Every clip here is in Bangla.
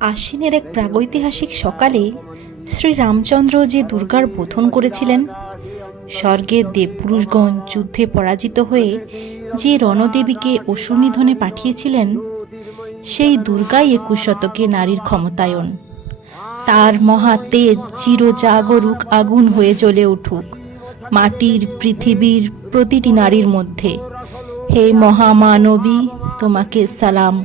আশ্বিনের এক প্রাগৈতিহাসিক সকালে শ্রী রামচন্দ্র যে দুর্গার বোধন করেছিলেন স্বর্গের দেবপুরুষগণ যুদ্ধে পরাজিত হয়ে যে রণদেবীকে অসুনিধনে পাঠিয়েছিলেন, সেই দুর্গাই একুশ শতকে নারীর ক্ষমতায়ন। তার মহা তেজ চিরজাগরুক আগুন হয়ে জ্বলে উঠুক মাটির, পৃথিবীর প্রতিটি নারীর মধ্যে। হে মহামানবী, তোমাকে সালাম।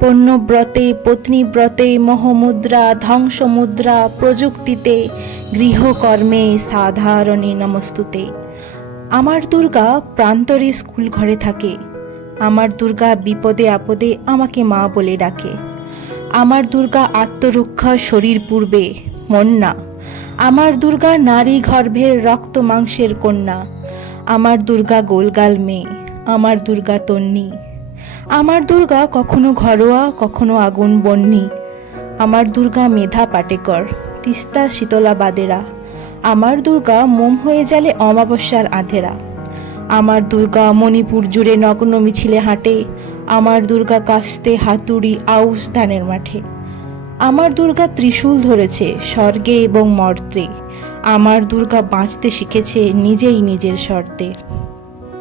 পণ্যব্রতে, পত্নীব্রতে, মোহমুদ্রা, ধ্বংসমুদ্রা প্রযুক্তিতে, গৃহকর্মে সাধারণী নমস্তুতে। আমার দুর্গা প্রান্তরে স্কুল ঘরে থাকে। আমার দুর্গা বিপদে আপদে আমাকে মা বলে ডাকে। আমার দুর্গা আত্মরক্ষা শরীর পূর্বে মন না আমার দুর্গা নারী গর্ভের রক্ত মাংসের কন্যা। আমার দুর্গা গোলগাল মেয়ে। আমার দুর্গা তন্নি। আমার দুর্গা কখনো ঘরোয়া, কখনো আগুন বন্যি আমার দুর্গা মেধা পাটেকর, তিস্তা শীতলা বাদেরা। আমার দুর্গা মোম হয়ে জালে অমাবস্যার আধেরা। আমার দুর্গা মণিপুর জুড়ে নগ্ন মিছিলে হাঁটে। আমার দুর্গা কাস্তে হাতুড়ি আউস ধানের মাঠে। আমার দুর্গা ত্রিশূল ধরেছে স্বর্গে এবং মর্তে। আমার দুর্গা বাঁচতে শিখেছে নিজেই নিজের শর্তে।